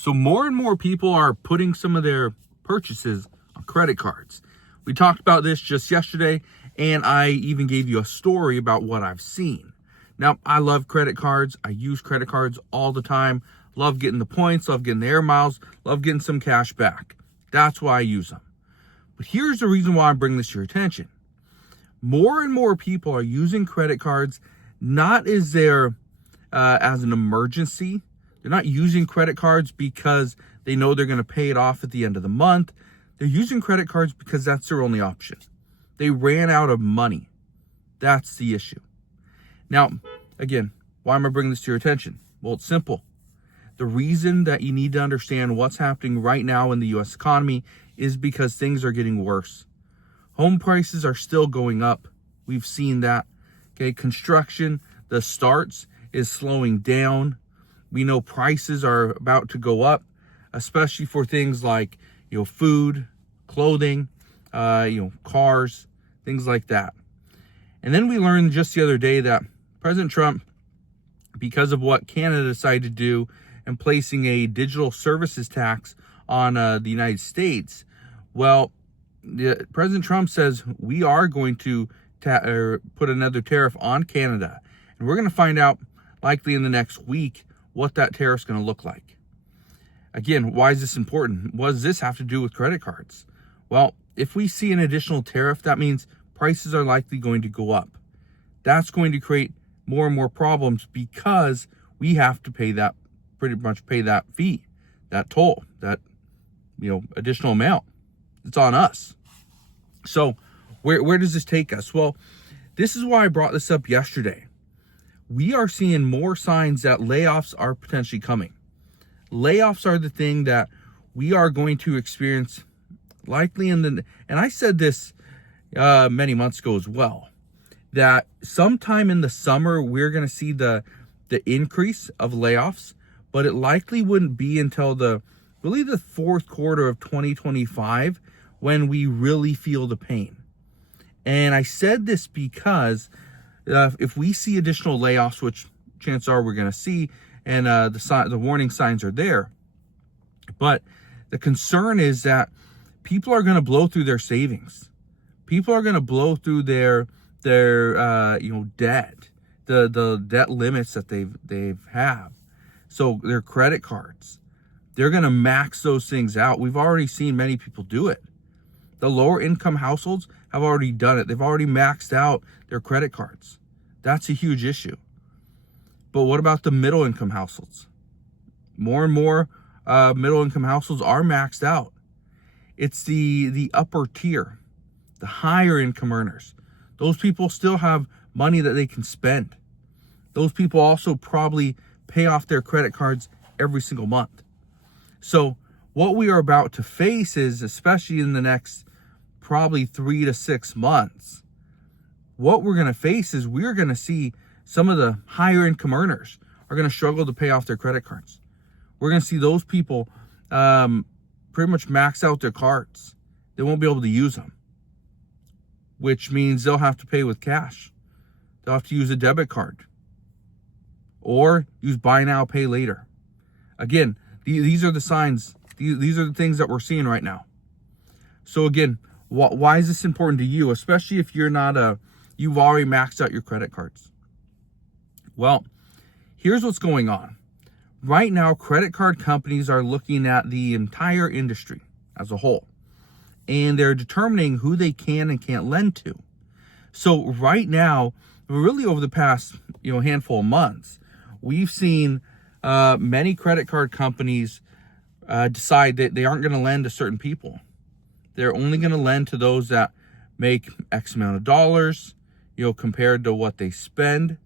So more and more people are putting some of their purchases on credit cards. We talked about this just yesterday, and I even gave you a story about what I've seen. Now, I love credit cards. I use credit cards all the time. Love getting the points, love getting the air miles, love getting some cash back. That's why I use them. But here's the reason why I'm bringing this to your attention. More and more people are using credit cards not as as an emergency. They're not using credit cards because they know they're going to pay it off at the end of the month. They're using credit cards because that's their only option. They ran out of money. That's the issue. Now, again, why am I bringing this to your attention? Well, it's simple. The reason that you need to understand what's happening right now in the U.S. economy is because things are getting worse. Home prices are still going up. We've seen that. Okay, construction, the starts is slowing down. We know prices are about to go up, especially for things like, food, clothing, cars, things like that. And then we learned just the other day that President Trump, because of what Canada decided to do and placing a digital services tax on the United States, President Trump says we are going to put another tariff on Canada. And we're going to find out likely in the next week what that tariff's going to look like. Again, why is this important? What does this have to do with credit cards? Well, if we see an additional tariff, that means prices are likely going to go up. That's going to create more and more problems because we have to pay that fee, that toll, that additional amount. It's on us. So where does this take us? Well, this is why I brought this up yesterday. We are seeing more signs that layoffs are potentially coming. Layoffs are the thing that we are going to experience likely and I said this many months ago as well, that sometime in the summer we're going to see the increase of layoffs, but it likely wouldn't be until the fourth quarter of 2025 when we really feel the pain. And I said this because if we see additional layoffs, which chances are we're going to see, and the warning signs are there, but the concern is that people are going to blow through their savings. People are going to blow through their debt, the debt limits that they have. So their credit cards, they're going to max those things out. We've already seen many people do it. The lower income households have already done it. They've already maxed out their credit cards. That's a huge issue. But what about the middle income households? More and more middle income households are maxed out. It's the upper tier, the higher income earners. Those people still have money that they can spend. Those people also probably pay off their credit cards every single month. So what we are about to face is, especially in the next probably 3 to 6 months, what we're going to face is we're going to see some of the higher income earners are going to struggle to pay off their credit cards. We're going to see those people pretty much max out their cards. They won't be able to use them, which means they'll have to pay with cash. They'll have to use a debit card or use buy now, pay later. Again, these are the signs. These are the things that we're seeing right now. So again, why is this important to you, especially if you've already maxed out your credit cards? Well, here's what's going on. Right now, credit card companies are looking at the entire industry as a whole, and they're determining who they can and can't lend to. So right now, really over the past handful of months, we've seen many credit card companies decide that they aren't going to lend to certain people. They're only going to lend to those that make X amount of dollars, compared to what they spend.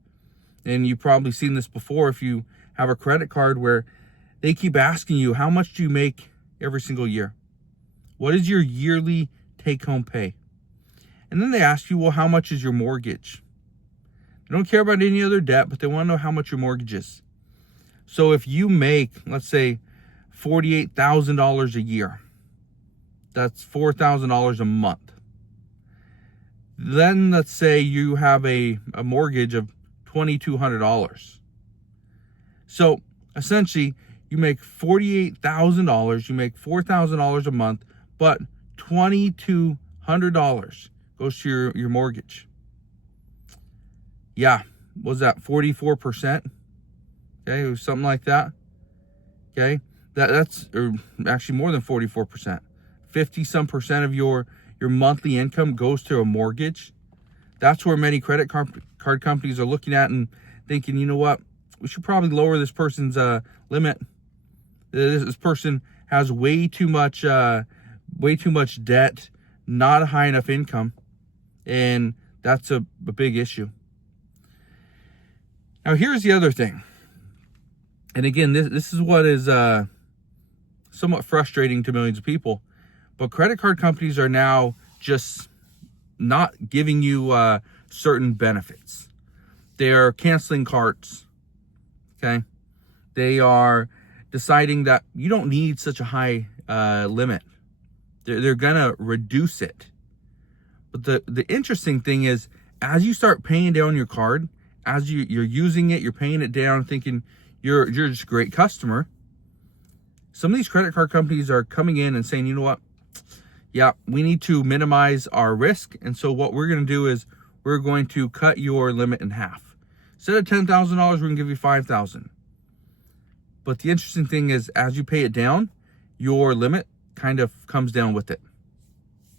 And you've probably seen this before if you have a credit card where they keep asking you, how much do you make every single year? What is your yearly take-home pay? And then they ask you, well, how much is your mortgage? They don't care about any other debt, but they want to know how much your mortgage is. So if you make, let's say, $48,000 a year, that's $4,000 a month. Then let's say you have a mortgage of $2,200. So essentially, you make $48,000, you make $4,000 a month, but $2,200 goes to your mortgage. Yeah, what was that 44%? Okay, it was something like that. Okay, that's or actually more than 44%. 50% of your monthly income goes to a mortgage. That's where many credit card companies are looking at and thinking, you know what, we should probably lower this person's limit. This person has way too much debt, not a high enough income, and that's a big issue. Now, here's the other thing. And again, this is what is somewhat frustrating to millions of people. But credit card companies are now just not giving you certain benefits. They're canceling cards. Okay? They are deciding that you don't need such a high limit. They're going to reduce it. But the interesting thing is, as you start paying down your card, as you're using it, you're paying it down, thinking you're just a great customer. Some of these credit card companies are coming in and saying, you know what? Yeah, we need to minimize our risk. And so what we're going to do is we're going to cut your limit in half. Instead of $10,000, we're going to give you $5,000. But the interesting thing is, as you pay it down, your limit kind of comes down with it.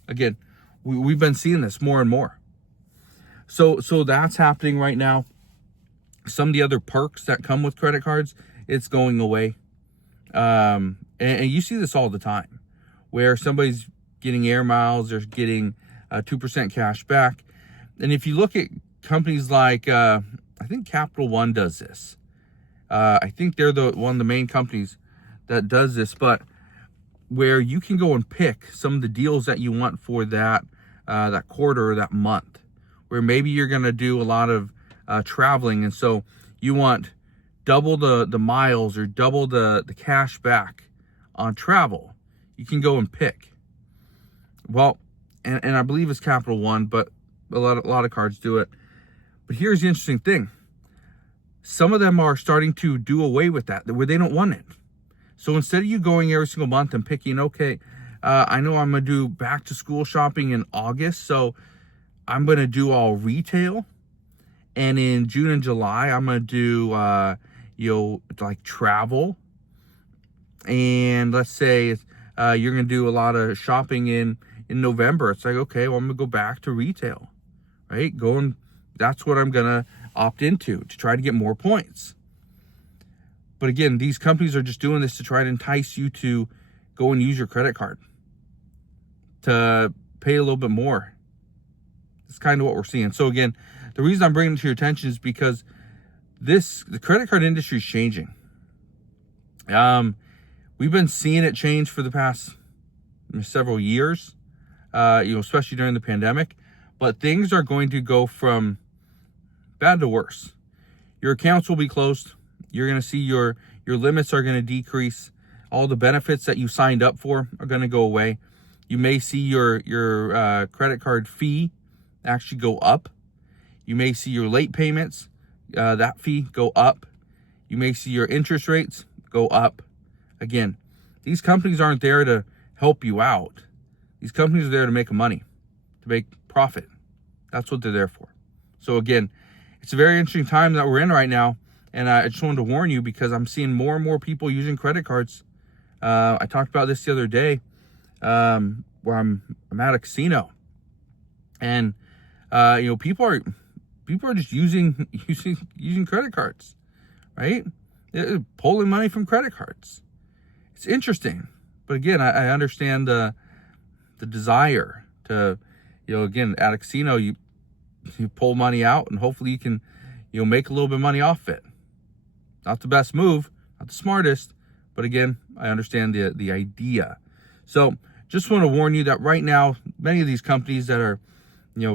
Again, we've been seeing this more and more. So that's happening right now. Some of the other perks that come with credit cards, it's going away. And you see this all the time, where somebody's getting air miles, they're getting 2% cash back. And if you look at companies like, I think Capital One does this. I think they're one of the main companies that does this, but where you can go and pick some of the deals that you want for that quarter or that month, where maybe you're going to do a lot of traveling, and so you want double the miles or double the cash back on travel. You can go and pick. Well, and I believe it's Capital One, but a lot of cards do it. But here's the interesting thing. Some of them are starting to do away with that, where they don't want it. So instead of you going every single month and picking, okay, I know I'm going to do back to school shopping in August, so I'm going to do all retail. And in June and July, I'm going to do, like travel. And let's say you're going to do a lot of shopping in November. It's like, okay, well, I'm going to go back to retail, right? That's what I'm going to opt into to try to get more points. But again, these companies are just doing this to try to entice you to go and use your credit card, to pay a little bit more. That's kind of what we're seeing. So again, the reason I'm bringing it to your attention is because the credit card industry is changing. We've been seeing it change for the past several years, especially during the pandemic. But things are going to go from bad to worse. Your accounts will be closed. You're going to see your limits are going to decrease. All the benefits that you signed up for are going to go away. You may see your credit card fee actually go up. You may see your late payments, that fee go up. You may see your interest rates go up. Again, these companies aren't there to help you out. These companies are there to make money, to make profit. That's what they're there for. So again, it's a very interesting time that we're in right now. And I just wanted to warn you, because I'm seeing more and more people using credit cards. I talked about this the other day, where I'm at a casino, and people are just using credit cards, right? They're pulling money from credit cards. It's interesting, but again, I understand the desire to, again, at a casino, you pull money out, and hopefully you can, make a little bit of money off it. Not the best move, not the smartest, but again, I understand the idea. So just want to warn you that right now, many of these companies that are,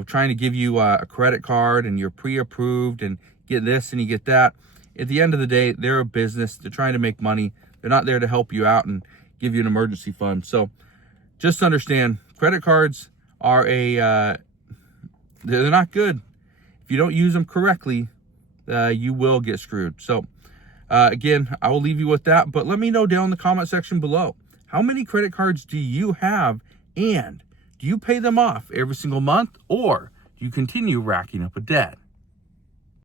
trying to give you a credit card and you're pre-approved and get this and you get that, at the end of the day, they're a business. They're trying to make money. They're not there to help you out and give you an emergency fund. So just understand, credit cards are they're not good. If you don't use them correctly, you will get screwed. So Again, I will leave you with that, but let me know down in the comment section below. How many credit cards do you have, and do you pay them off every single month, or do you continue racking up a debt?